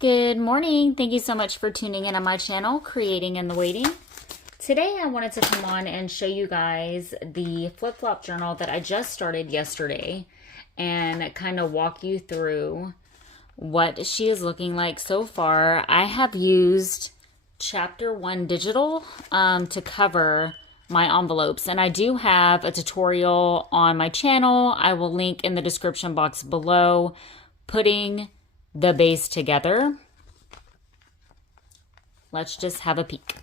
Good morning. Thank you so much for tuning in on my channel, Creating in the Waiting. Today I wanted to come on and show you guys the flip-flop journal that I just started yesterday and kind of walk you through what she is looking like so far. I have used Chapter 1 Digital to cover my envelopes, and I do have a tutorial on my channel. I will link in the description box below, putting the base together. Let's just have a peek.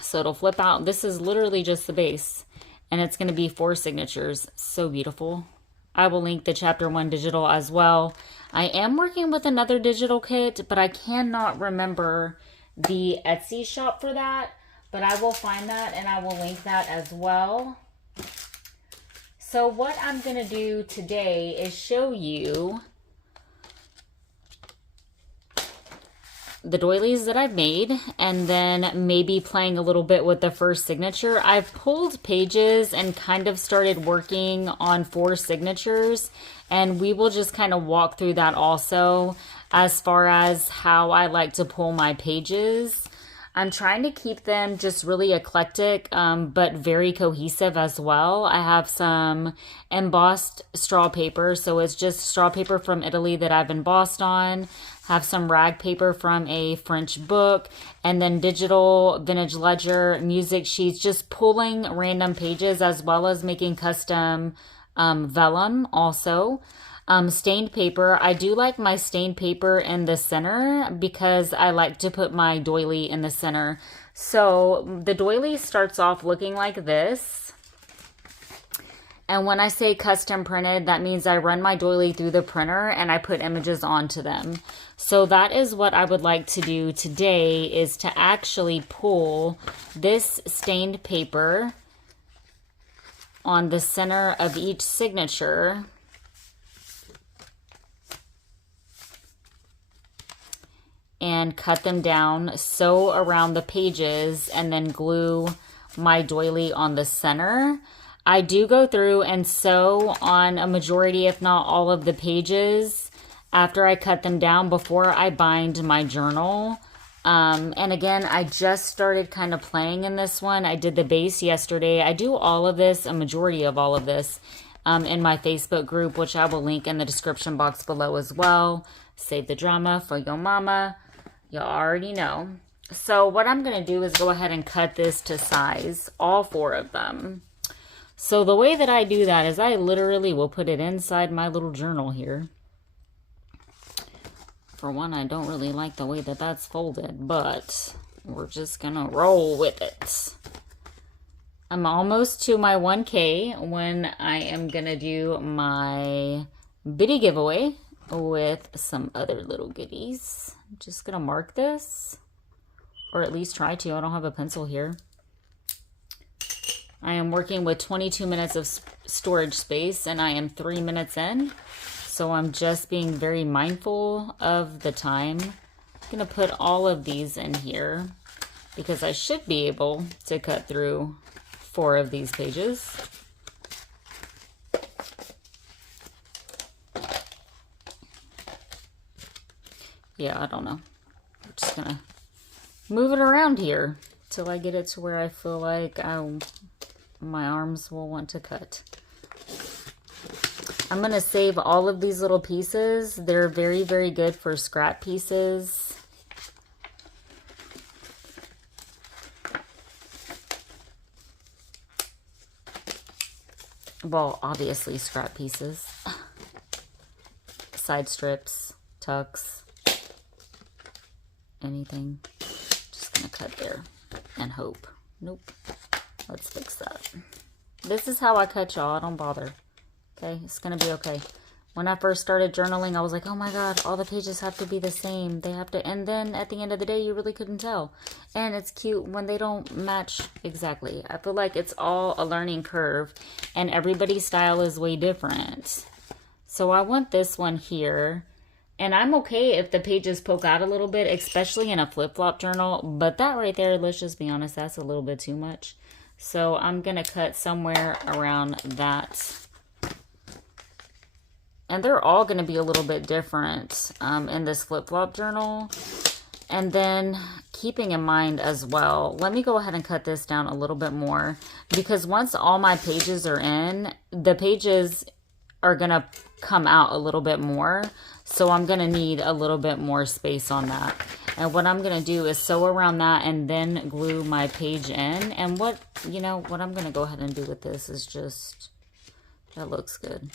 So it'll flip out. This is literally just the base, and it's going to be 4 signatures. So beautiful. I will link the Chapter 1 Digital as well. I am working with another digital kit, but I cannot remember the Etsy shop for that, but I will find that and I will link that as well. So what I'm going to do today is show you the doilies that I've made, and then maybe playing a little bit with the first signature. I've pulled pages and kind of started working on 4 signatures, and we will just kind of walk through that also as far as how I like to pull my pages. I'm trying to keep them just really eclectic, but very cohesive as well. I have some embossed straw paper, so it's just straw paper from Italy that I've embossed on. Have some rag paper from a French book, and then digital vintage ledger, music sheets, just pulling random pages as well as making custom vellum also. Stained paper. I do like my stained paper in the center because I like to put my doily in the center. So the doily starts off looking like this. And when I say custom printed, that means I run my doily through the printer and I put images onto them. So that is what I would like to do today, is to actually pull this stained paper on the center of each signature and cut them down, sew around the pages, and then glue my doily on the center. I do go through and sew on a majority, if not all, of the pages after I cut them down before I bind my journal. And again, I just started kind of playing in this one. I did the base yesterday. I do all of this, a majority of all of this, in my Facebook group, which I will link in the description box below as well. Save the drama for your mama. You already know. So what I'm going to do is go ahead and cut this to size, all 4 of them. So the way that I do that is I literally will put it inside my little journal here. For one, I don't really like the way that that's folded, but we're just going to roll with it. I'm almost to my 1K when I am going to do my biddy giveaway with some other little goodies. I'm just going to mark this, or at least try to. I don't have a pencil here. I am working with 22 minutes of storage space, and I am 3 minutes in. So I'm just being very mindful of the time. I'm going to put all of these in here because I should be able to cut through 4 of these pages. Yeah, I don't know. I'm just going to move it around here till I get it to where I feel like my arms will want to cut. I'm going to save all of these little pieces. They're very, very good for scrap pieces. Well, obviously scrap pieces. Side strips, tucks, anything. Just going to cut there and hope. Nope. Let's fix that. This is how I cut, y'all. I don't bother. Okay, it's gonna be okay. When I first started journaling, I was like, oh my god, all the pages have to be the same. They have to, and then at the end of the day, you really couldn't tell. And it's cute when they don't match exactly. I feel like it's all a learning curve, and everybody's style is way different. So I want this one here, and I'm okay if the pages poke out a little bit, especially in a flip-flop journal, but that right there, let's just be honest, that's a little bit too much. So I'm gonna cut somewhere around that And they're all going to be a little bit different in this flip-flop journal. And then keeping in mind as well, let me go ahead and cut this down a little bit more, because once all my pages are in, the pages are going to come out a little bit more. So I'm going to need a little bit more space on that. And what I'm going to do is sew around that and then glue my page in. And what I'm going to go ahead and do with this is just, that looks good.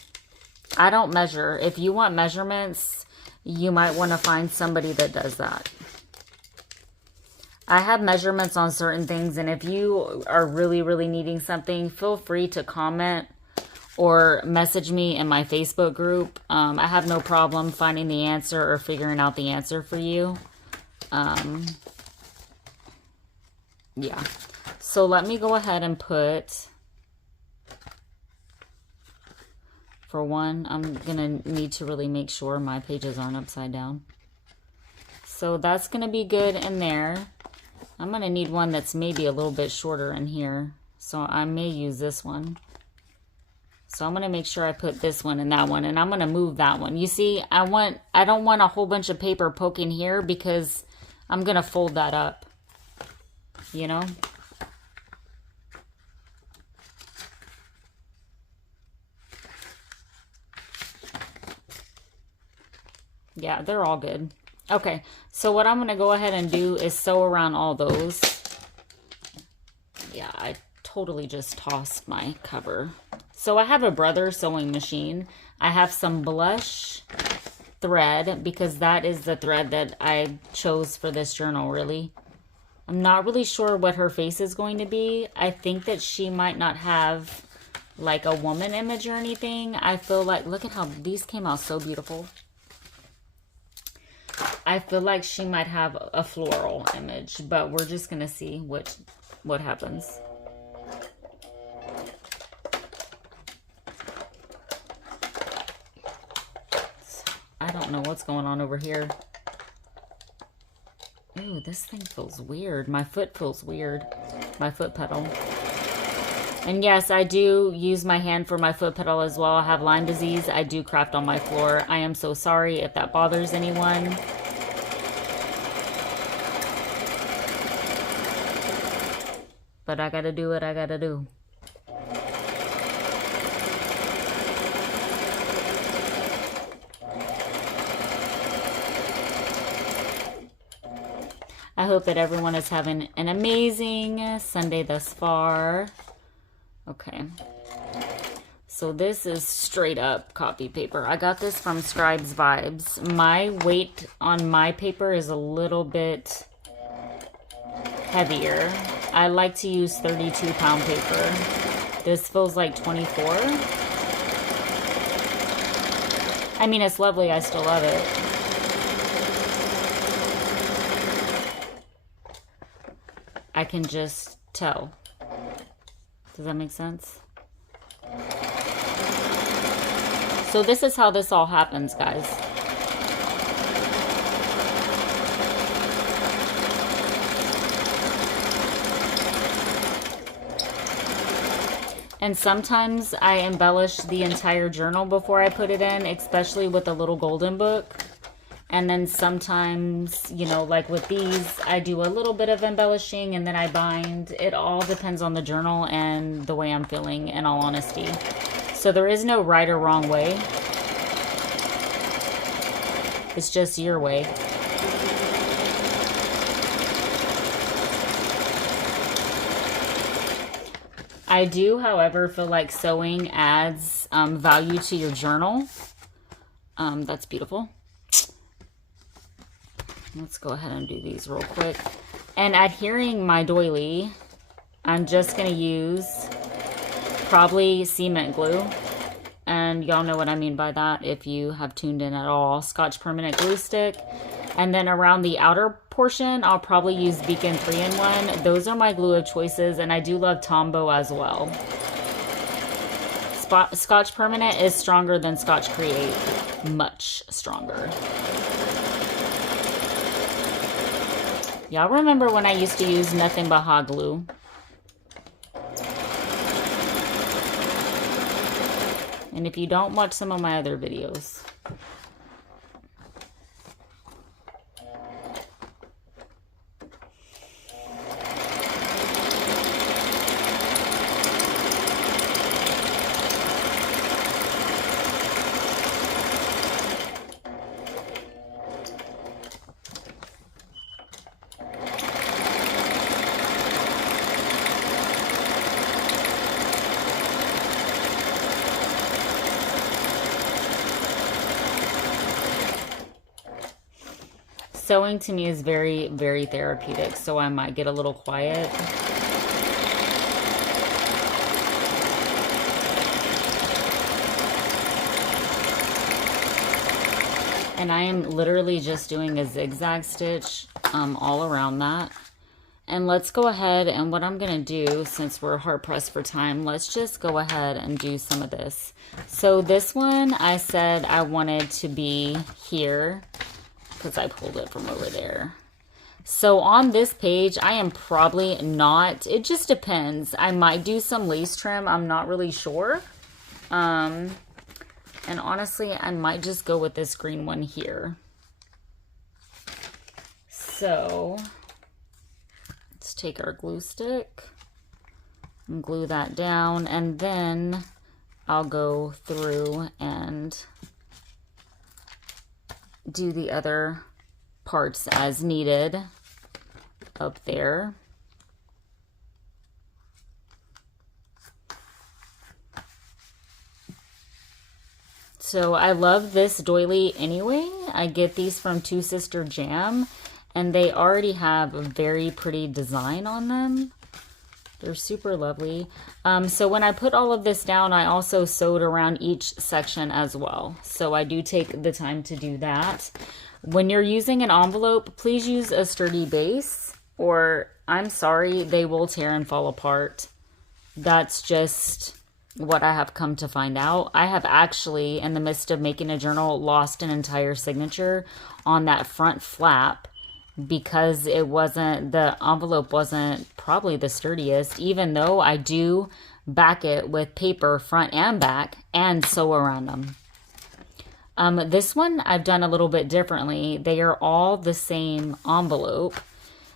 I don't measure. If you want measurements, you might want to find somebody that does that. I have measurements on certain things, and if you are really, really needing something, feel free to comment or message me in my Facebook group. I have no problem finding the answer or figuring out the answer for you. Yeah. So let me go ahead and put, for one, I'm going to need to really make sure my pages aren't upside down. So that's going to be good in there. I'm going to need one that's maybe a little bit shorter in here. So I may use this one. So I'm going to make sure I put this one and that one. And I'm going to move that one. You see, I don't want a whole bunch of paper poking here because I'm going to fold that up. You know? Yeah, they're all good. Okay, so what I'm going to go ahead and do is sew around all those. Yeah, I totally just tossed my cover. So I have a Brother sewing machine. I have some blush thread because that is the thread that I chose for this journal, really. I'm not really sure what her face is going to be. I think that she might not have like a woman image or anything. I feel like, look at how these came out so beautiful. I feel like she might have a floral image, but we're just going to see what happens. I don't know what's going on over here. Ooh, this thing feels weird. My foot feels weird. My foot pedal. And yes, I do use my hand for my foot pedal as well. I have Lyme disease. I do craft on my floor. I am so sorry if that bothers anyone. But I gotta do what I gotta do. I hope that everyone is having an amazing Sunday thus far. Okay. So this is straight up copy paper. I got this from Scribes Vibes. My weight on my paper is a little bit heavier. I like to use 32-pound paper. This feels like 24. I mean, it's lovely. I still love it. I can just tell. Does that make sense? So this is how this all happens, guys. And sometimes I embellish the entire journal before I put it in, especially with the little golden book. And then sometimes, you know, like with these, I do a little bit of embellishing and then I bind. It all depends on the journal and the way I'm feeling, in all honesty. So there is no right or wrong way. It's just your way. I do, however, feel like sewing adds value to your journal. That's beautiful. Let's go ahead and do these real quick. And adhering my doily, I'm just going to use probably cement glue. And y'all know what I mean by that if you have tuned in at all. Scotch permanent glue stick. And then around the outer portion, I'll probably use Beacon 3-in-1. Those are my glue of choices, and I do love Tombow as well. Scotch permanent is stronger than Scotch Create. Much stronger. Y'all remember when I used to use nothing but hot glue? And if you don't watch some of my other videos. Sewing to me is very, very therapeutic, so I might get a little quiet. And I am literally just doing a zigzag stitch all around that. And let's go ahead, and what I'm going to do, since we're hard pressed for time, let's just go ahead and do some of this. So this one, I said I wanted to be here, because I pulled it from over there. So on this page, I am probably not, it just depends. I might do some lace trim, I'm not really sure. And honestly, I might just go with this green one here. So let's take our glue stick and glue that down, and then I'll go through and do the other parts as needed up there. So I love this doily anyway. I get these from Two Sister Jam, and they already have a very pretty design on them. They're super lovely. So when I put all of this down, I also sewed around each section as well. So I do take the time to do that. When you're using an envelope, please use a sturdy base, or I'm sorry, they will tear and fall apart. That's just what I have come to find out. I have actually, in the midst of making a journal, lost an entire signature on that front flap, because it wasn't, the envelope wasn't probably the sturdiest, even though I do back it with paper front and back and sew around them. This one I've done a little bit differently. They are all the same envelope,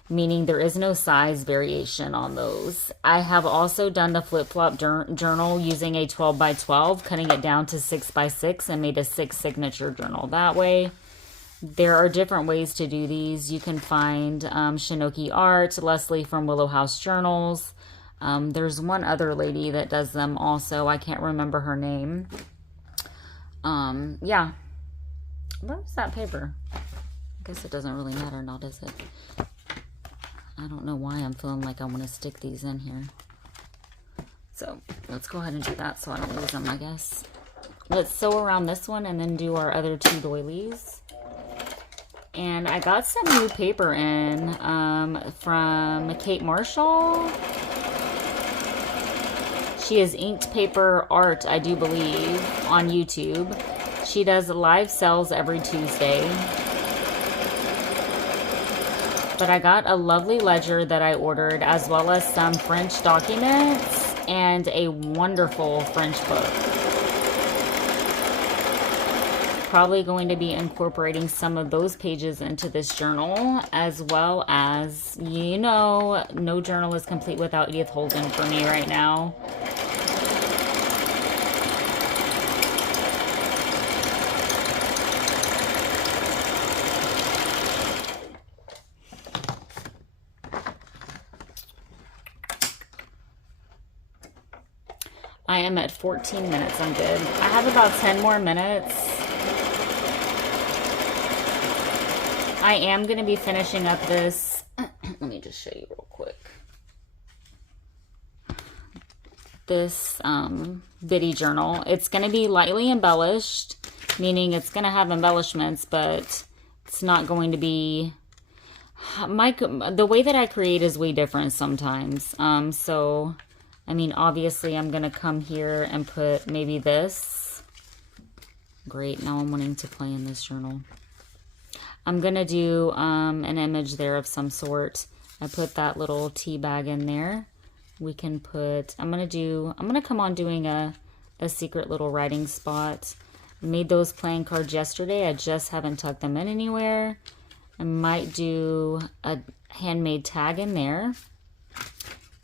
meaning there is no size variation on those. I have also done the Flipflop journal using a 12 by 12, cutting it down to 6 by 6 and made a 6 signature journal that way. There are different ways to do these. You can find Shinoki Art, Leslie from Willow House Journals. There's one other lady that does them also. I can't remember her name. Yeah. Where's that paper? I guess it doesn't really matter now, does it? I don't know why I'm feeling like I want to stick these in here. So let's go ahead and do that so I don't lose them, I guess. Let's sew around this one and then do our other two doilies. And I got some new paper in from Kate Marshall. She is Inked Paper Art, I do believe, on YouTube. She does live sales every Tuesday. But I got a lovely ledger that I ordered, as well as some French documents and a wonderful French book. Probably going to be incorporating some of those pages into this journal, as well as, you know, no journal is complete without Edith Holden for me right now. I am at 14 minutes, I'm good. I have about 10 more minutes. I am going to be finishing up this. Let me just show you real quick. This bitty journal. It's going to be lightly embellished, meaning it's going to have embellishments, but it's not going to be... the way that I create is way different sometimes. So, I mean, obviously I'm going to come here and put maybe this. Great, now I'm wanting to play in this journal. I'm going to do an image there of some sort. I put that little tea bag in there. We can put, I'm going to come on doing a a secret little writing spot. Made those playing cards yesterday. I just haven't tucked them in anywhere. I might do a handmade tag in there.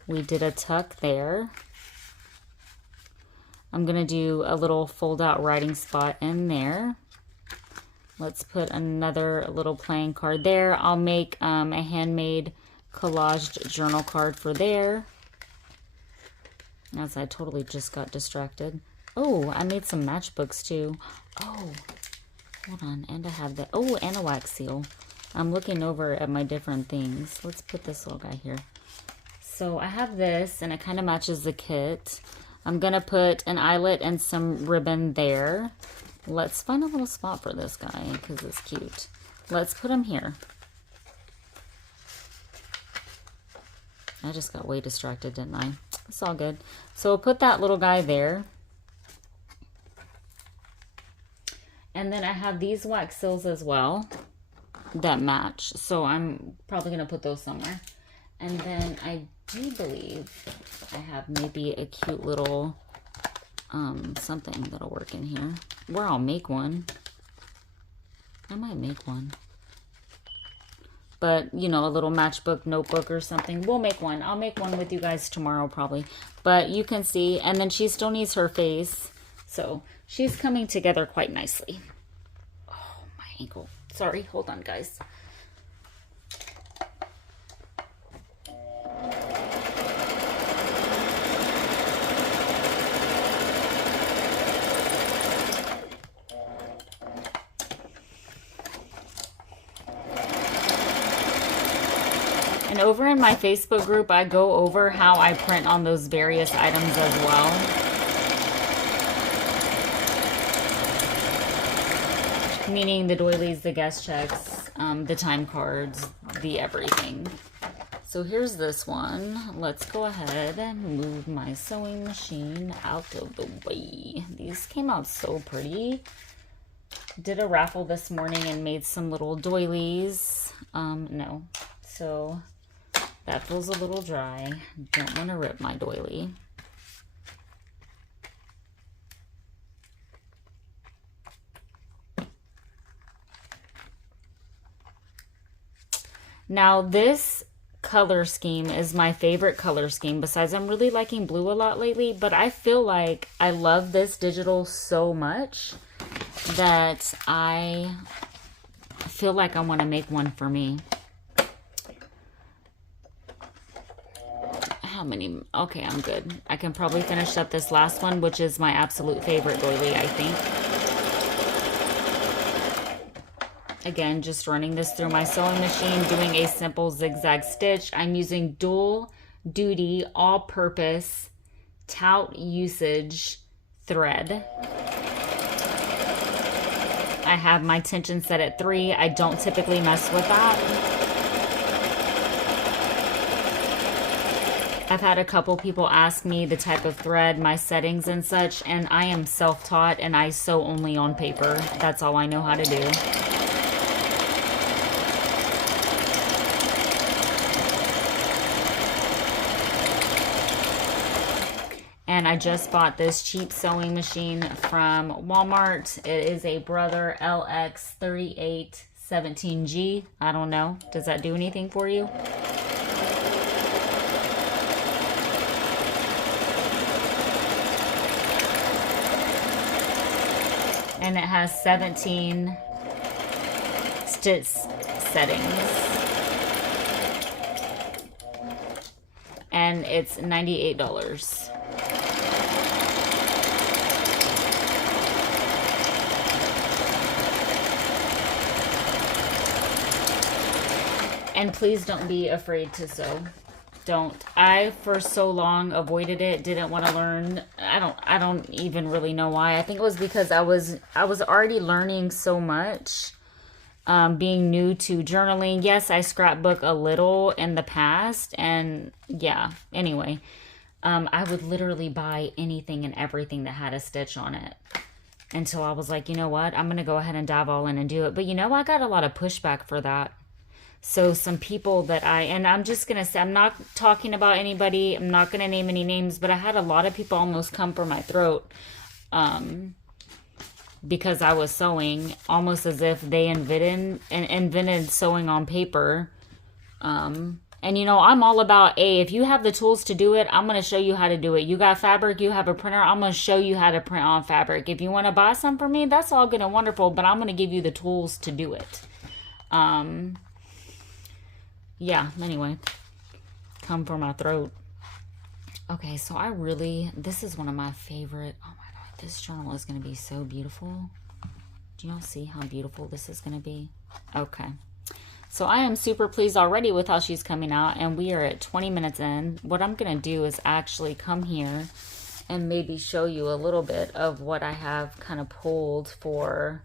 We did a tuck there. I'm going to do a little fold out writing spot in there. Let's put another little playing card there. I'll make a handmade collaged journal card for there. As I totally just got distracted. Oh, I made some matchbooks too. Oh, hold on. And I have that. Oh, and a wax seal. I'm looking over at my different things. Let's put this little guy here. So I have this, and it kind of matches the kit. I'm going to put an eyelet and some ribbon there. Let's find a little spot for this guy because it's cute. Let's put him here. I just got way distracted, didn't I? It's all good. So we'll put that little guy there. And then I have these wax seals as well that match. So I'm probably going to put those somewhere. And then I do believe I have maybe a cute little something that'll work in here. Where I'll make one. I might make one. But, you know, a little matchbook, notebook or something. We'll make one. I'll make one with you guys tomorrow probably. But you can see. And then she still needs her face. So she's coming together quite nicely. Oh, my ankle. Sorry. Hold on, guys. And over in my Facebook group, I go over how I print on those various items as well. Meaning the doilies, the guest checks, the time cards, the everything. So here's this one. Let's go ahead and move my sewing machine out of the way. These came out so pretty. Did a raffle this morning and made some little doilies. No. So that feels a little dry. Don't want to rip my doily. Now this color scheme is my favorite color scheme. Besides, I'm really liking blue a lot lately, but I feel like I love this digital so much that I feel like I want to make one for me. How many? Okay, I'm good. I can probably finish up this last one, which is my absolute favorite doily, I think. Again, just running this through my sewing machine, doing a simple zigzag stitch. I'm using dual duty, all-purpose, tout usage thread. I have my tension set at 3. I don't typically mess with that. I've had a couple people ask me the type of thread, my settings and such, and I am self-taught and I sew only on paper. That's all I know how to do. And I just bought this cheap sewing machine from Walmart. It is a Brother LX3817G. I don't know. Does that do anything for you? And it has 17 stitch settings. And it's $98. And please don't be afraid to sew. Don't. I for so long avoided it, didn't want to learn. I don't even really know why. I think it was because I was already learning so much, being new to journaling. Yes, I scrapbook a little in the past, and yeah, anyway, I would literally buy anything and everything that had a stitch on it until I was like, you know what, I'm going to go ahead and dive all in and do it. But you know, I got a lot of pushback for that. So some people that and I'm just going to say, I'm not talking about anybody, I'm not going to name any names, but I had a lot of people almost come for my throat because I was sewing, almost as if they invented sewing on paper. And you know, I'm all about, if you have the tools to do it, I'm going to show you how to do it. You got fabric, you have a printer, I'm going to show you how to print on fabric. If you want to buy some from me, that's all good and wonderful, but I'm going to give you the tools to do it. Yeah, anyway, come for my throat. Okay, so this is one of my favorite, oh my God, this journal is going to be so beautiful. Do y'all see how beautiful this is going to be? Okay. So I am super pleased already with how she's coming out, and we are at 20 minutes in. What I'm going to do is actually come here and maybe show you a little bit of what I have kind of pulled for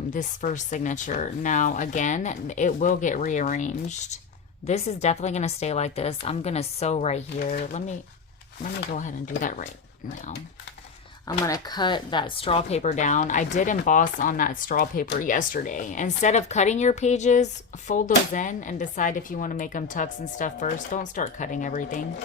this first signature. Now, again, it will get rearranged. This is definitely going to stay like this. I'm going to sew right here. Let me go ahead and do that right now. I'm going to cut that straw paper down. I did emboss on that straw paper yesterday. Instead of cutting your pages, fold those in and decide if you want to make them tucks and stuff first. Don't start cutting everything.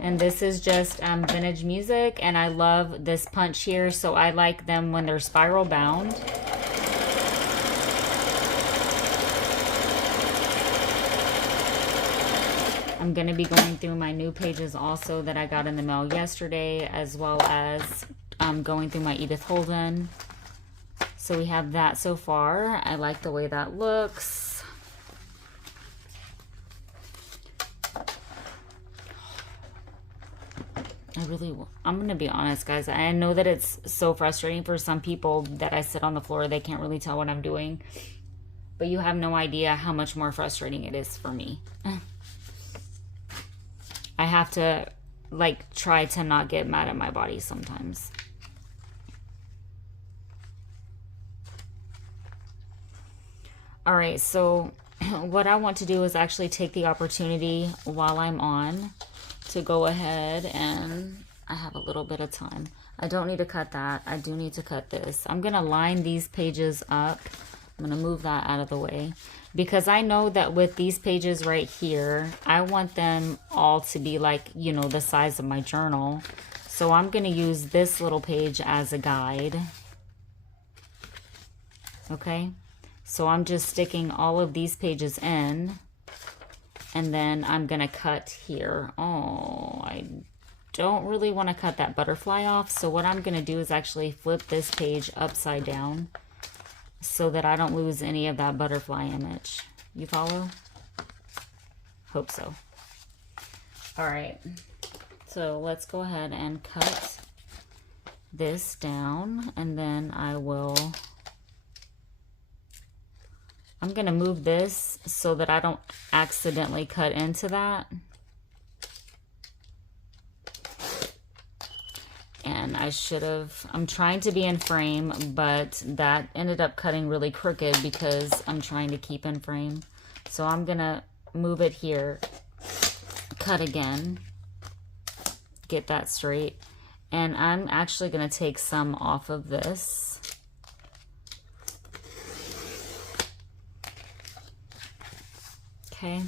And this is just vintage music, and I love this punch here, so I like them when they're spiral bound. I'm going to be going through my new pages also that I got in the mail yesterday, as well as going through my Edith Holden. So we have that so far. I like the way that looks. I'm going to be honest, guys. I know that it's so frustrating for some people that I sit on the floor. They can't really tell what I'm doing. But you have no idea how much more frustrating it is for me. I have to, like, try to not get mad at my body sometimes. All right, so what I want to do is actually take the opportunity while I'm on to go ahead, and I have a little bit of time. I don't need to cut that. I do need to cut this. I'm going to line these pages up. I'm going to move that out of the way, because I know that with these pages right here, I want them all to be like, you know, the size of my journal. So I'm going to use this little page as a guide. Okay. So I'm just sticking all of these pages in, and then I'm going to cut here. Oh, I don't really want to cut that butterfly off. So what I'm going to do is actually flip this page upside down, so that I don't lose any of that butterfly image. You follow? Hope so. All right. So let's go ahead and cut this down, and then I'm going to move this so that I don't accidentally cut into that. And I'm trying to be in frame, but that ended up cutting really crooked because I'm trying to keep in frame. So I'm going to move it here, cut again, get that straight. And I'm actually going to take some off of this. Okay.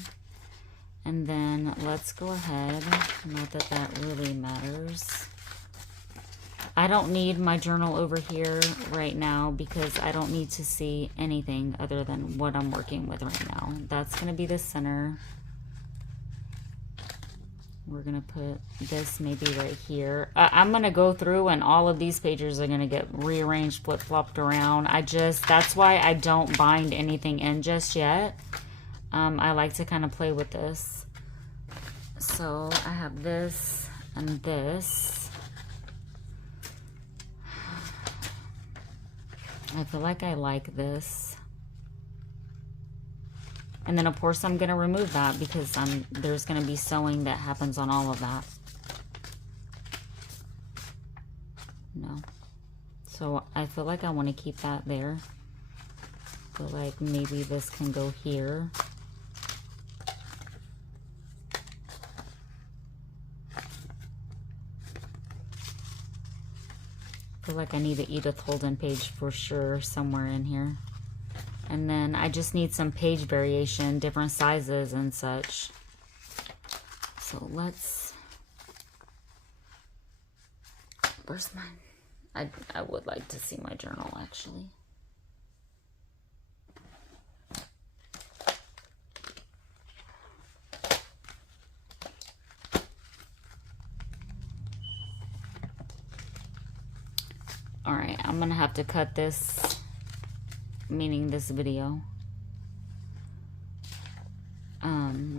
And then let's go ahead, not that that really matters. I don't need my journal over here right now because I don't need to see anything other than what I'm working with right now. That's going to be the center. We're going to put this maybe right here. I'm going to go through, and all of these pages are going to get rearranged, flip-flopped around. That's why I don't bind anything in just yet. I like to kind of play with this. So I have this and this. I feel like I like this. And then of course I'm going to remove that because there's going to be sewing that happens on all of that. No. So I feel like I want to keep that there. I feel like maybe this can go here. I feel like I need the Edith Holden page for sure somewhere in here. And then I just need some page variation, different sizes and such. So let's, where's mine? I would like to see my journal actually. All right, I'm gonna have to cut this, meaning this video,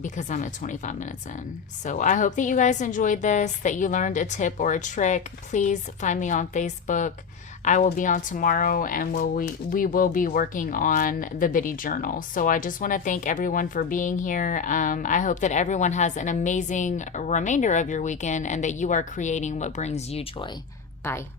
because I'm at 25 minutes in. So I hope that you guys enjoyed this, that you learned a tip or a trick. Please find me on Facebook. I will be on tomorrow, and we will be working on the Biddy journal. So I just want to thank everyone for being here. I hope that everyone has an amazing remainder of your weekend and that you are creating what brings you joy. Bye.